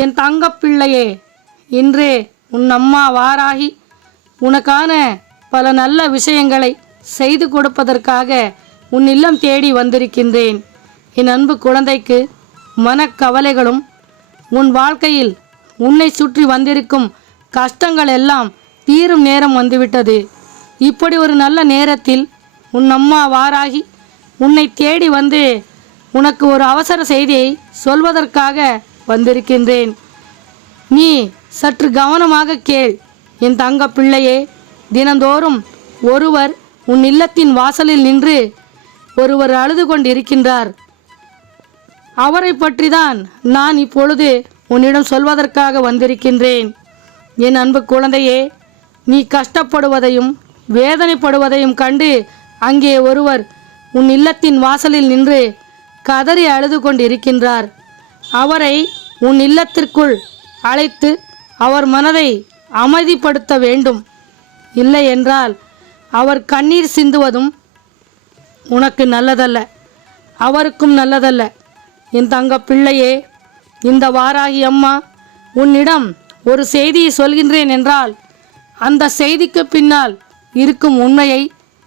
என் தங்கப்பிள்ளையே இன்று உன் அம்மா வாராகி உனக்கான பல நல்ல விஷயங்களை செய்து கொடுப்பதற்காக உன் இல்லம் தேடி வந்திருக்கின்றேன். என் அன்பு குழந்தைக்கு மனக்கவலைகளும் உன் வாழ்க்கையில் உன்னை சுற்றி வந்திருக்கும் கஷ்டங்கள் எல்லாம் தீரும் நேரம் வந்துவிட்டது. இப்படி ஒரு நல்ல நேரத்தில் உன் அம்மா வாராகி உன்னை தேடி வந்து உனக்கு ஒரு அவசர செய்தியை சொல்வதற்காக வந்திருக்கின்றேன். நீ சற்று கவனமாக கேள். என் தங்க பிள்ளையே தினந்தோறும் ஒருவர் உன் இல்லத்தின் வாசலில் நின்று ஒருவர் அழுது கொண்டிருக்கின்றார். அவரை பற்றிதான் நான் இப்பொழுது உன்னிடம் சொல்வதற்காக வந்திருக்கின்றேன். என் அன்பு குழந்தையே நீ கஷ்டப்படுவதையும் வேதனைப்படுவதையும் கண்டு அங்கே ஒருவர் உன் இல்லத்தின் வாசலில் நின்று கதறி அழுது கொண்டிருக்கின்றார். அவரை உன் இல்லத்திற்குள் அழைத்து அவர் மனதை அமைதிப்படுத்த வேண்டும். இல்லை என்றால் அவர் கண்ணீர் சிந்துவதும் உனக்கு நல்லதல்ல. அவருக்கும் நல்லதல்ல. என் தங்க பிள்ளையே இந்த வாராகி அம்மா உன்னிடம் ஒரு செய்தியை சொல்கின்றேன் என்றால் அந்த செய்திக்கு பின்னால் இருக்கும் உண்மையை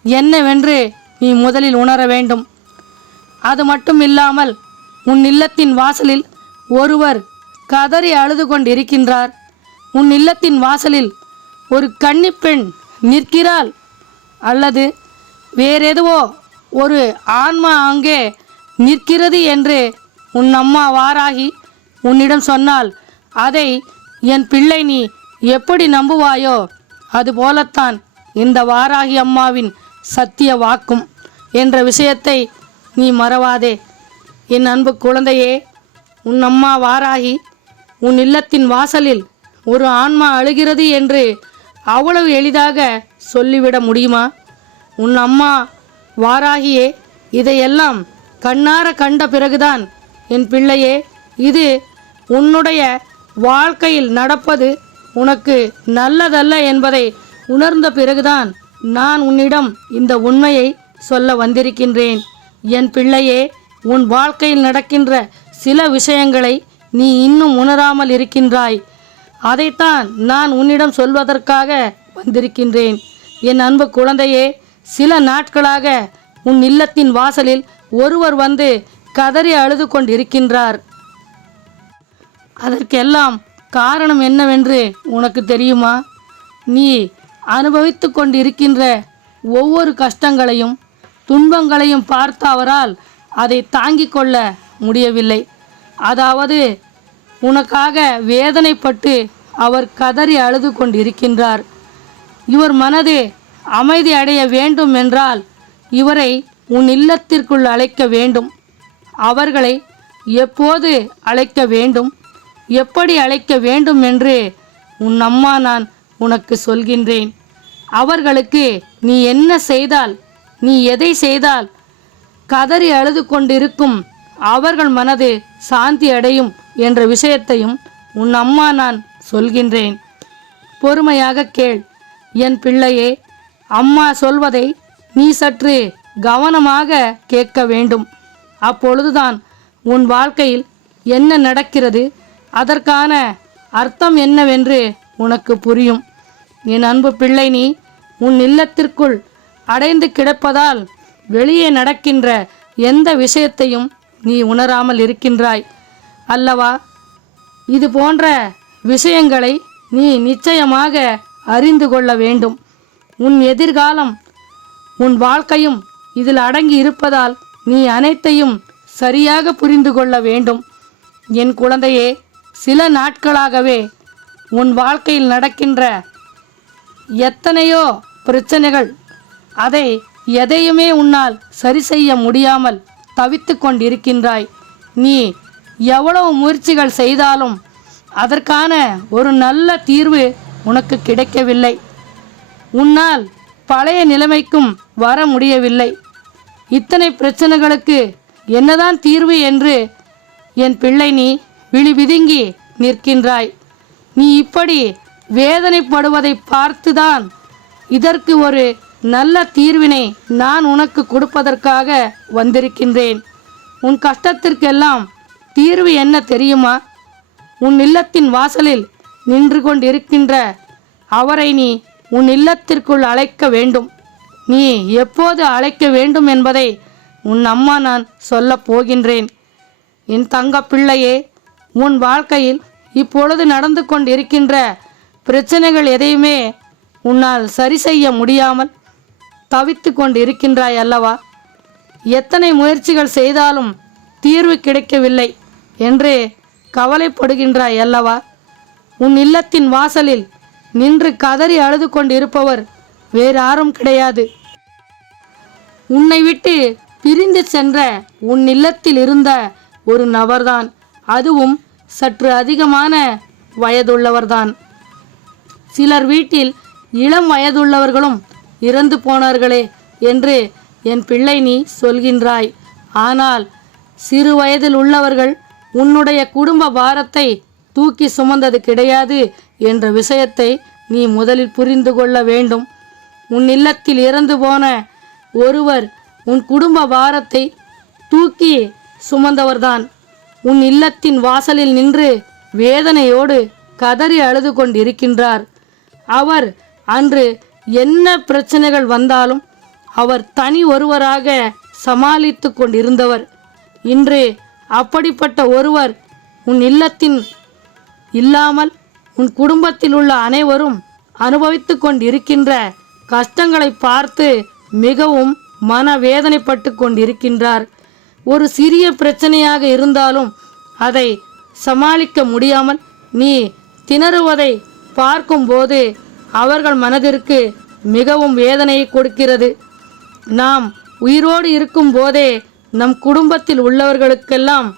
என்னவென்று நீ முதலில் உணர வேண்டும். அது மட்டும் இல்லாமல் உன் இல்லத்தின் வாசலில் ஒருவர் கதறி அழுது கொண்டிருக்கின்றார் உன் இல்லத்தின் வாசலில் ஒரு கன்னிப்பெண் நிற்கிறாள். அல்லது வேறெதுவோ ஒரு ஆன்மா அங்கே நிற்கிறது என்று உன் அம்மா வாராகி உன்னிடம் சொன்னால் அதை என் பிள்ளை நீ எப்படி நம்புவாயோ அதுபோலத்தான் இந்த வாராகி அம்மாவின் சத்திய வாக்கும் என்ற விஷயத்தை நீ மறவாதே. என் அன்பு குழந்தையே உன் அம்மா வாராகி உன் இல்லத்தின் வாசலில் ஒரு ஆன்மா அழுகிறது என்று அவ்வளவு எளிதாக சொல்லிவிட முடியுமா? உன் அம்மா வாராகியே இதையெல்லாம் கண்ணார கண்ட பிறகுதான் என் பிள்ளையே இது உன்னுடைய வாழ்க்கையில் நடப்பது உனக்கு நல்லதல்ல என்பதை உணர்ந்த பிறகுதான் நான் உன்னிடம் இந்த உண்மையை சொல்ல வந்திருக்கின்றேன். என் பிள்ளையே உன் வாழ்க்கையில் நடக்கின்ற சில விஷயங்களை நீ இன்னும் உணராமல் இருக்கின்றாய். அதைத்தான் நான் உன்னிடம் சொல்வதற்காக வந்திருக்கின்றேன். என் அன்பு குழந்தையே சில நாட்களாக உன் இல்லத்தின் வாசலில் ஒருவர் வந்து கதறி அழுது கொண்டிருக்கின்றார். அதற்கெல்லாம் காரணம் என்னவென்று உனக்கு தெரியுமா? நீ அனுபவித்து கொண்டிருக்கின்ற ஒவ்வொரு கஷ்டங்களையும் துன்பங்களையும் பார்த்த அவரால் அதை தாங்கிக் கொள்ள முடியவில்லை. அதாவது உனக்காக வேதனைப்பட்டு அவர் கதறி அழுது கொண்டிருக்கின்றார் இவர் மனது அமைதி அடைய வேண்டும் என்றால் இவரை உன் இல்லத்திற்குள் அழைக்க வேண்டும். அவர்களை எப்போது அழைக்க வேண்டும்? எப்படி அழைக்க வேண்டும் என்று உன் அம்மா நான் உனக்கு சொல்கின்றேன். அவர்களுக்கு நீ என்ன செய்தால் நீ எதை செய்தால் கதறி அழுது கொண்டிருக்கும் அவர்கள் மனது சாந்தி அடையும் என்ற விஷயத்தையும் உன் அம்மா நான் சொல்கின்றேன். பொறுமையாக கேள். என் பிள்ளையே அம்மா சொல்வதை நீ சற்று கவனமாக கேட்க வேண்டும். அப்பொழுதுதான் உன் வாழ்க்கையில் என்ன நடக்கிறது அதற்கான அர்த்தம் என்னவென்று உனக்கு புரியும். என் அன்பு பிள்ளை நீ உன் இல்லத்திற்குள் அடைந்து கிடப்பதால் வெளியே நடக்கின்ற எந்த விஷயத்தையும் நீ உணராமல் இருக்கின்றாய். அல்லவா? இது போன்ற விஷயங்களை நீ நிச்சயமாக அறிந்து கொள்ள வேண்டும். உன் எதிர்காலம் உன் வாழ்க்கையும் இதில் அடங்கி இருப்பதால் நீ அனைத்தையும் சரியாக புரிந்து கொள்ள வேண்டும். என் குழந்தையே சில நாட்களாகவே உன் வாழ்க்கையில் நடக்கின்ற எத்தனையோ பிரச்சனைகள் அதை எதையுமே உன்னால் சரி செய்ய முடியாமல் தவித்து கொண்டிருக்கின்றாய் நீ எவ்வளவு முயற்சிகள் செய்தாலும் அதற்கான ஒரு நல்ல தீர்வு உனக்கு கிடைக்கவில்லை. உன்னால் பழைய நிலைமைக்கும் வர முடியவில்லை. இத்தனை பிரச்சனைகளுக்கு என்னதான் தீர்வு என்று என் பிள்ளை நீ விழி விதுங்கி நிற்கின்றாய். நீ இப்படி வேதனைப்படுவதை பார்த்துதான் இதற்கு ஒரு நல்ல தீர்வினை நான் உனக்கு கொடுப்பதற்காக வந்திருக்கின்றேன். உன் கஷ்டத்திற்கெல்லாம் தீர்வு என்ன தெரியுமா? உன் இல்லத்தின் வாசலில் நின்று கொண்டிருக்கின்ற அவரை நீ உன் இல்லத்திற்குள் அழைக்க வேண்டும். நீ எப்போது அழைக்க வேண்டும் என்பதை உன் அம்மா நான் சொல்லப் போகின்றேன். என் தங்க பிள்ளையே உன் வாழ்க்கையில் இப்பொழுது நடந்து கொண்டிருக்கின்ற பிரச்சனைகள் எதையுமே உன்னால் சரி செய்ய முடியாமல் தவித்து கொண்டு இருக்கின்றாய் அல்லவா? எத்தனை முயற்சிகள் செய்தாலும் தீர்வு கிடைக்கவில்லை என்று கவலைப்படுகின்றாய் அல்லவா? உன் இல்லத்தின் வாசலில் நின்று கதறி அழுது கொண்டிருப்பவர் வேறு யாரும் கிடையாது. உன்னை விட்டு பிரிந்து சென்ற உன் இல்லத்தில் இருந்த ஒரு நபர்தான். அதுவும் சற்று அதிகமான வயதுள்ளவர்தான். சிலர் வீட்டில் இளம் வயதுள்ளவர்களும் இறந்து போனார்களே என்று என் பிள்ளை நீ சொல்கின்றாய். ஆனால் சிறு வயதில் உள்ளவர்கள் உன்னுடைய குடும்ப பாரத்தை தூக்கி சுமந்தது கிடையாது என்ற விஷயத்தை நீ முதலில் புரிந்து கொள்ள வேண்டும். உன் இல்லத்தில் இறந்து போன ஒருவர் உன் குடும்ப பாரத்தை தூக்கி சுமந்தவர்தான். உன் இல்லத்தின் வாசலில் நின்று வேதனையோடு கதறி அழுது கொண்டிருக்கின்றார். அவர் அன்று என்ன பிரச்சனைகள் வந்தாலும் அவர் தனி ஒருவராக சமாளித்து கொண்டிருந்தவர். இன்று அப்படிப்பட்ட ஒருவர் உன் இல்லத்தின் இல்லாமல் உன் குடும்பத்தில் உள்ள அனைவரும் அனுபவித்து கொண்டிருக்கின்ற கஷ்டங்களை பார்த்து மிகவும் மனவேதனைப்பட்டு கொண்டிருக்கின்றார். ஒரு சிறிய பிரச்சனையாக இருந்தாலும் அதை சமாளிக்க முடியாமல் நீ திணறுவதை பார்க்கும்போது அவர்கள் மனதிற்கு மிகவும் வேதனையை கொடுக்கிறது. நாம் உயிரோடு இருக்கும் போதே நம் குடும்பத்தில் உள்ளவர்களுக்கெல்லாம்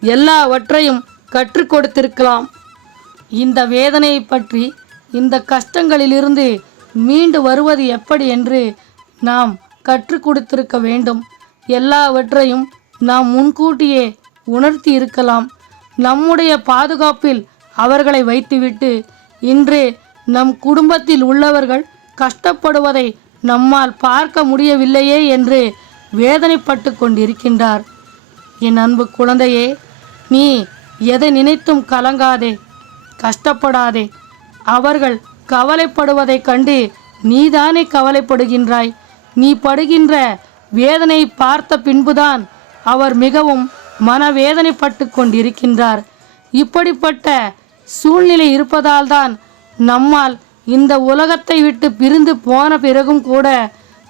எல்லாவற்றையும் கற்றுக் கொடுத்திருக்கலாம். இந்த வேதனையை பற்றி இந்த கஷ்டங்களிலிருந்து மீண்டு வருவது எப்படி என்று நாம் கற்றுக் கொடுத்திருக்க வேண்டும். எல்லாவற்றையும் நாம் முன்கூட்டியே உணர்த்தி இருக்கலாம். நம்முடைய பாதுகாப்பில் அவர்களை வைத்துவிட்டு இன்று நம் குடும்பத்தில் உள்ளவர்கள் கஷ்டப்படுவதை நம்மால் பார்க்க முடியவில்லையே என்று வேதனைப்பட்டு கொண்டிருக்கின்றார். என் அன்பு குழந்தையே நீ எதை நினைத்தும் கலங்காதே கஷ்டப்படாதே. அவர்கள் கவலைப்படுவதைக் கண்டு நீதானே கவலைப்படுகின்றாய். நீ படுகின்ற வேதனை பார்த்த பின்புதான் அவர் மிகவும் மனவேதனைப்பட்டு கொண்டிருக்கின்றார். இப்படிப்பட்ட சூழ்நிலை இருப்பதால்தான் நம்மால் இந்த உலகத்தை விட்டு பிரிந்து போன பிறகும் கூட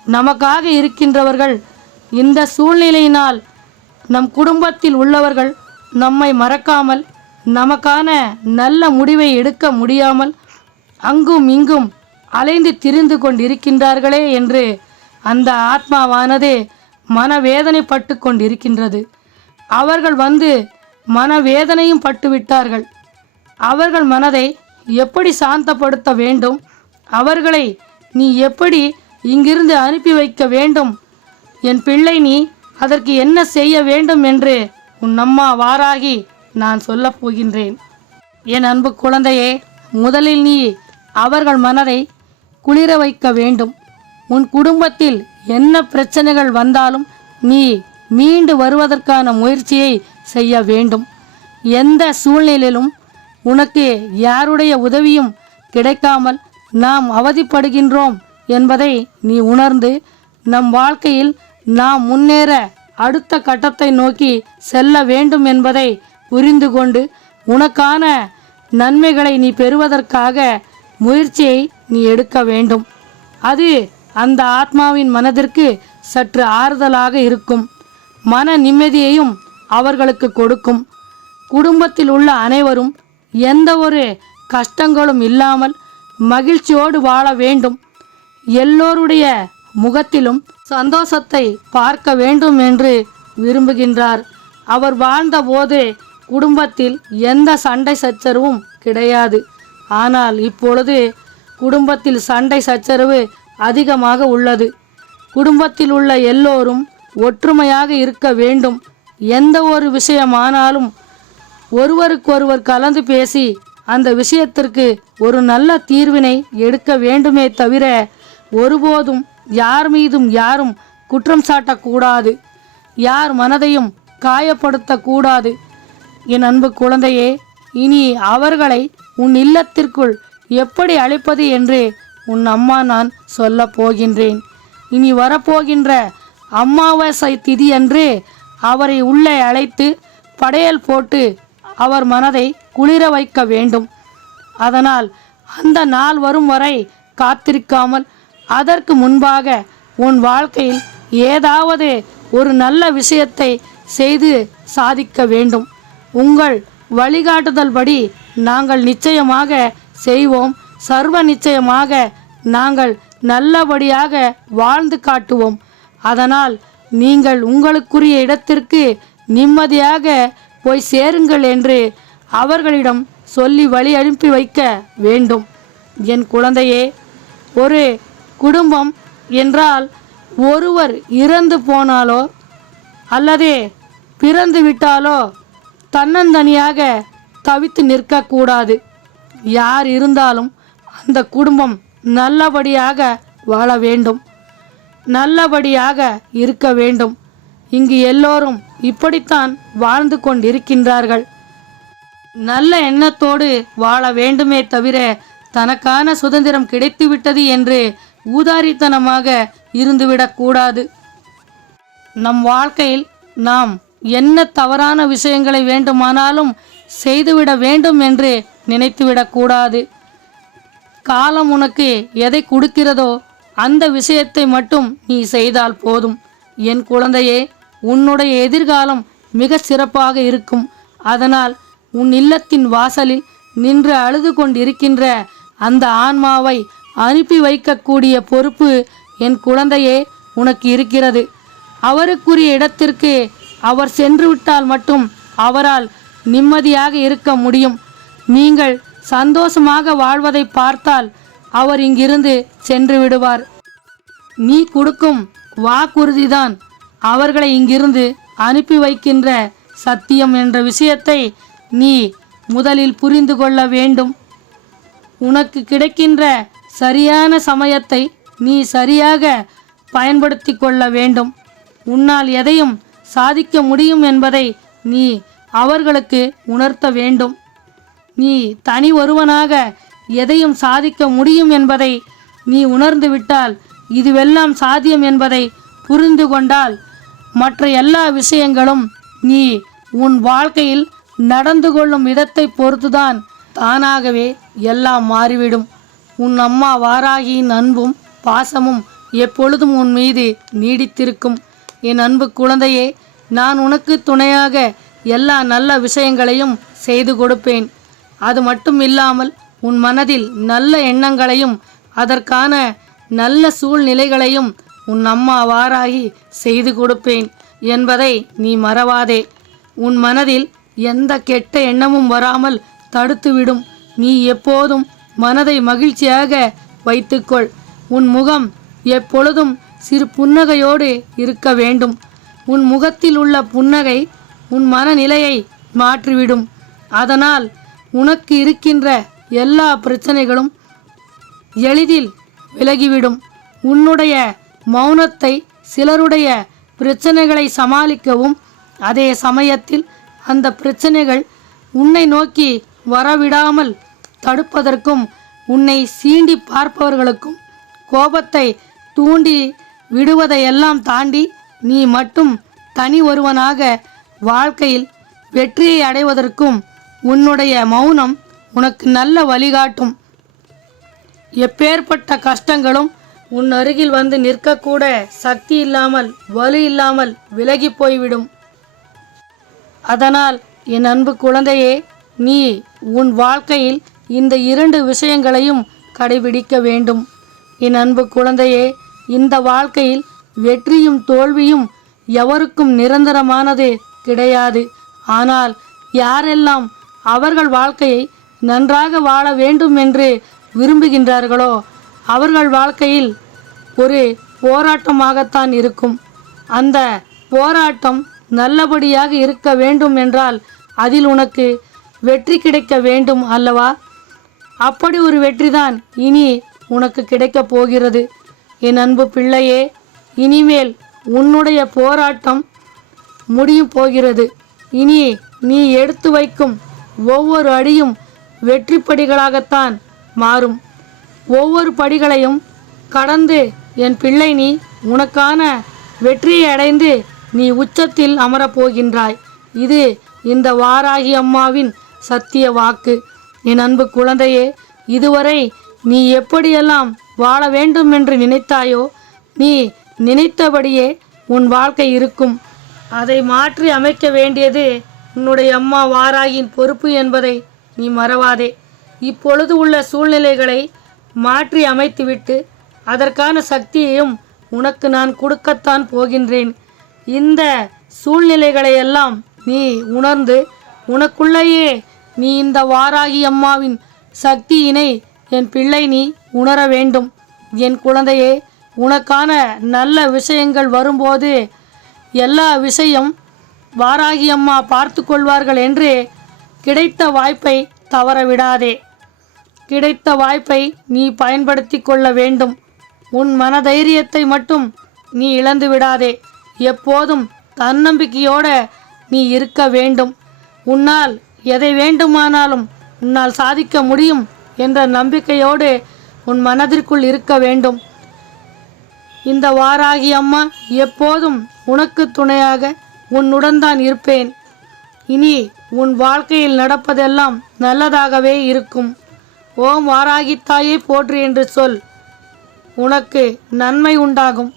நமக்காக இருக்கின்றவர்கள் இந்த சூழ்நிலையினால் நம் குடும்பத்தில் உள்ளவர்கள் நம்மை மறக்காமல் நமக்கான நல்ல முடிவை எடுக்க முடியாமல் அங்கும் இங்கும் அலைந்து திரிந்து கொண்டிருக்கின்றார்களே என்று அந்த ஆத்மாவானது மனவேதனைப்பட்டு கொண்டிருக்கின்றது. அவர்கள் வந்து மனவேதனையும் பட்டுவிட்டார்கள். அவர்கள் மனதை எப்படி சாந்தப்படுத்த வேண்டும்? அவர்களை நீ எப்படி இங்கிருந்து அனுப்பி வைக்க வேண்டும்? என் பிள்ளை நீ அதற்கு என்ன செய்ய வேண்டும் என்று உன் அம்மா வாராகி நான் சொல்லப் போகின்றேன். என் அன்பு குழந்தையே முதலில் நீ அவர்கள் மனதை குளிர வைக்க வேண்டும். உன் குடும்பத்தில் என்ன பிரச்சனைகள் வந்தாலும் நீ மீண்டு வருவதற்கான முயற்சியை செய்ய வேண்டும். எந்த சூழ்நிலையிலும் உனக்கு யாருடைய உதவியும் கிடைக்காமல் நாம் அவதிப்படுகின்றோம் என்பதை நீ உணர்ந்து நம் வாழ்க்கையில் நாம் முன்னேற அடுத்த கட்டத்தை நோக்கி செல்ல வேண்டும் என்பதை புரிந்து கொண்டு உனக்கான நன்மைகளை நீ பெறுவதற்காக முயற்சியை நீ எடுக்க வேண்டும். அது அந்த ஆத்மாவின் மனதிற்கு சற்று ஆறுதலாக இருக்கும். மன நிம்மதியையும் அவர்களுக்கு கொடுக்கும். குடும்பத்தில் உள்ள அனைவரும் எந்த ஒரு கஷ்டங்களும் இல்லாமல் மகிழ்ச்சியோடு வாழ வேண்டும். எல்லோருடைய முகத்திலும் சந்தோஷத்தை பார்க்க வேண்டும் என்று விரும்புகின்றார். அவர் வாழ்ந்தபோது குடும்பத்தில் எந்த சண்டை சச்சரவும் கிடையாது. ஆனால் இப்பொழுது குடும்பத்தில் சண்டை சச்சரவு அதிகமாக உள்ளது. குடும்பத்தில் உள்ள எல்லோரும் ஒற்றுமையாக இருக்க வேண்டும். எந்த ஒரு விஷயமானாலும் ஒருவருக்கொருவர் கலந்து பேசி அந்த விஷயத்திற்கு ஒரு நல்ல தீர்வினை எடுக்க வேண்டுமே தவிர ஒருபோதும் யார் மீதும் யாரும் குற்றம் சாட்டக்கூடாது. யார் மனதையும் காயப்படுத்தக்கூடாது. என் அன்பு குழந்தையே இனி அவர்களை உன் இல்லத்திற்குள் எப்படி அழைப்பது என்று உன் அம்மா நான் சொல்லப் போகின்றேன். இனி வரப்போகின்ற அம்மாவாசை திதியன்று அவரை உள்ளே அழைத்து படையல் போட்டு அவர் மனதை குளிர வைக்க வேண்டும். அதனால் அந்த நாள் வரும் வரை காத்திருக்காமல் அதற்கு முன்பாக உன் வாழ்க்கையில் ஏதாவது ஒரு நல்ல விஷயத்தை செய்து சாதிக்க வேண்டும். உங்கள் வழிகாட்டுதல் படி நாங்கள் நிச்சயமாக செய்வோம். சர்வ நிச்சயமாக நாங்கள் நல்லபடியாக வாழ்ந்து காட்டுவோம். அதனால் நீங்கள் உங்களுக்குரிய இடத்திற்கு நிம்மதியாக போய் சேருங்கள் என்று அவர்களிடம் சொல்லி வழி அனுப்பி வைக்க வேண்டும். என் குழந்தையே ஒரு குடும்பம் என்றால் ஒருவர் இறந்து போனாலோ அல்லது பிறந்து விட்டாலோ தன்னந்தனியாக தவித்து நிற்கக்கூடாது. யார் இருந்தாலும் அந்த குடும்பம் நல்லபடியாக வாழ வேண்டும். நல்லபடியாக இருக்க வேண்டும். இங்கு எல்லோரும் இப்படித்தான் வாழ்ந்து கொண்டிருக்கின்றார்கள். நல்ல எண்ணத்தோடு வாழ வேண்டுமே தவிர தனக்கான சுதந்திரம் கிடைத்துவிட்டது என்று ஊதாரித்தனமாக இருந்துவிடக்கூடாது நம் வாழ்க்கையில் நாம் என்ன தவறான விஷயங்களை வேண்டுமானாலும் செய்துவிட வேண்டும் என்று நினைத்துவிடக்கூடாது காலம் உனக்கு எதை கொடுக்கிறதோ அந்த விஷயத்தை மட்டும் நீ செய்தால் போதும். என் குழந்தையே உன்னுடைய எதிர்காலம் மிக சிறப்பாக இருக்கும். அதனால் உன் இல்லத்தின் வாசலில் நின்று அழுது கொண்டிருக்கின்ற அந்த ஆன்மாவை அனுப்பி வைக்கக்கூடிய பொறுப்பு என் குழந்தையே உனக்கு இருக்கிறது. அவருக்குரிய இடத்திற்கு அவர் சென்று விட்டால் மட்டும் அவரால் நிம்மதியாக இருக்க முடியும். நீங்கள் சந்தோஷமாக வாழ்வதை பார்த்தால் அவர் இங்கிருந்து சென்று விடுவார். நீ கொடுக்கும் வாக்குறுதிதான் அவர்களை இங்கிருந்து அனுப்பி வைக்கின்ற சத்தியம் என்ற விஷயத்தை நீ முதலில் புரிந்து கொள்ள வேண்டும். உனக்கு கிடைக்கின்ற சரியான சமயத்தை நீ சரியாக பயன்படுத்தி கொள்ள வேண்டும். உன்னால் எதையும் சாதிக்க முடியும் என்பதை நீ அவர்களுக்கு உணர்த்த வேண்டும். நீ தனி ஒருவனாக எதையும் சாதிக்க முடியும் என்பதை நீ உணர்ந்துவிட்டால் இதுவெல்லாம் சாத்தியம் என்பதை புரிந்து கொண்டால் மற்ற எல்லா விஷயங்களும் நீ உன் வாழ்க்கையில் நடந்து கொள்ளும் விதத்தை பொறுத்துதான். தானாகவே எல்லாம் மாறிவிடும். உன் அம்மா வாராகியின் அன்பும் பாசமும் எப்பொழுதும் உன் மீது நீடித்திருக்கும். என் அன்பு குழந்தையே நான் உனக்கு துணையாக எல்லா நல்ல விஷயங்களையும் செய்து கொடுப்பேன். அது மட்டும் இல்லாமல் உன் மனதில் நல்ல எண்ணங்களையும் அதற்கான நல்ல சூழ்நிலைகளையும் உன் அம்மா வாராகி செய்து கொடுப்பேன் என்பதை நீ மறவாதே. உன் மனதில் எந்த கெட்ட எண்ணமும் வராமல் தடுத்துவிடும். நீ எப்போதும் மனதை மகிழ்ச்சியாக வைத்துக்கொள். உன் முகம் எப்பொழுதும் சிறு புன்னகையோடு இருக்க வேண்டும். உன் முகத்தில் உள்ள புன்னகை உன் மனநிலையை மாற்றிவிடும். அதனால் உனக்கு இருக்கின்ற எல்லா பிரச்சனைகளும் எளிதில் விலகிவிடும். உன்னுடைய மௌனத்தை சிலருடைய பிரச்சனைகளை சமாளிக்கவும் அதே சமயத்தில் அந்த பிரச்சனைகள் உன்னை நோக்கி வரவிடாமல் தடுப்பதற்கும் உன்னை சீண்டி பார்ப்பவர்களுக்கும் கோபத்தை தூண்டி விடுவதையெல்லாம் தாண்டி நீ மட்டும் தனி ஒருவனாக வாழ்க்கையில் வெற்றியை அடைவதற்கும் உன்னுடைய மௌனம் உனக்கு நல்ல வழிகாட்டும். எப்பேற்பட்ட கஷ்டங்களும் உன் அருகில் வந்து நிற்கக்கூட சக்தி இல்லாமல் வலு இல்லாமல் விலகி போய்விடும். அதனால் என் அன்பு குழந்தையே நீ உன் வாழ்க்கையில் இந்த இரண்டு விஷயங்களையும் கடைபிடிக்க வேண்டும். என் அன்பு குழந்தையே இந்த வாழ்க்கையில் வெற்றியும் தோல்வியும் எவருக்கும் நிரந்தரமானது கிடையாது. ஆனால் யாரெல்லாம் அவர்கள் வாழ்க்கையை நன்றாக வாழ வேண்டும் என்று விரும்புகின்றார்களோ அவர்கள் வாழ்க்கையில் ஒரு போராட்டமாகத்தான் இருக்கும். அந்த போராட்டம் நல்லபடியாக இருக்க வேண்டும் என்றால் அதில் உனக்கு வெற்றி கிடைக்க வேண்டும் அல்லவா? அப்படி ஒரு வெற்றிதான் இனி உனக்கு கிடைக்கப் போகிறது. என் அன்பு பிள்ளையே இனிமேல் உன்னுடைய போராட்டம் முடியும் போகிறது. இனி நீ எடுத்து வைக்கும் ஒவ்வொரு அடியும் வெற்றிப்படிகளாகத்தான் மாறும். ஒவ்வொரு படிகளையும் கடந்து என் பிள்ளை நீ உனக்கான வெற்றியை அடைந்து நீ உச்சத்தில் அமரப் போகின்றாய் இது இந்த வாராகி அம்மாவின் சத்திய வாக்கு. என் அன்பு குழந்தையே இதுவரை நீ எப்படியெல்லாம் வாழ வேண்டும் என்று நினைத்தாயோ நீ நினைத்தபடியே உன் வாழ்க்கை இருக்கும். அதை மாற்றி அமைக்க வேண்டியது உன்னுடைய அம்மா வாராகியின் பொறுப்பு என்பதை நீ மறவாதே. இப்பொழுது உள்ள சூழ்நிலைகளை மாற்றி அமைத்துவிட்டு அதற்கான சக்தியையும் உனக்கு நான் கொடுக்கத்தான் போகின்றேன். இந்த சூழ்நிலைகளையெல்லாம் நீ உணர்ந்து உனக்குள்ளேயே நீ இந்த வாராகி அம்மாவின் சக்தியினை என் பிள்ளை நீ உணர வேண்டும். என் குழந்தையே உனக்கான நல்ல விஷயங்கள் வரும்போது எல்லா விஷயம் வாராகி அம்மா பார்த்து கொள்வார்கள் என்று கிடைத்த வாய்ப்பை தவற விடாதே கிடைத்த வாய்ப்பை நீ பயன்படுத்தி கொள்ள வேண்டும். உன் மனதைரியத்தை மட்டும் நீ இழந்து விடாதே. எப்போதும் தன்னம்பிக்கையோட நீ இருக்க வேண்டும். உன்னால் எதை வேண்டுமானாலும் உன்னால் சாதிக்க முடியும் என்ற நம்பிக்கையோடு உன் மனதிற்குள் இருக்க வேண்டும். இந்த வாராகி அம்மா எப்போதும் உனக்கு துணையாக உன்னுடன் தான் இருப்பேன். இனி உன் வாழ்க்கையில் நடப்பதெல்லாம் நல்லதாகவே இருக்கும். ஓம் வாராகித்தாயை போற்று என்று சொல். உனக்கு நன்மை உண்டாகும்.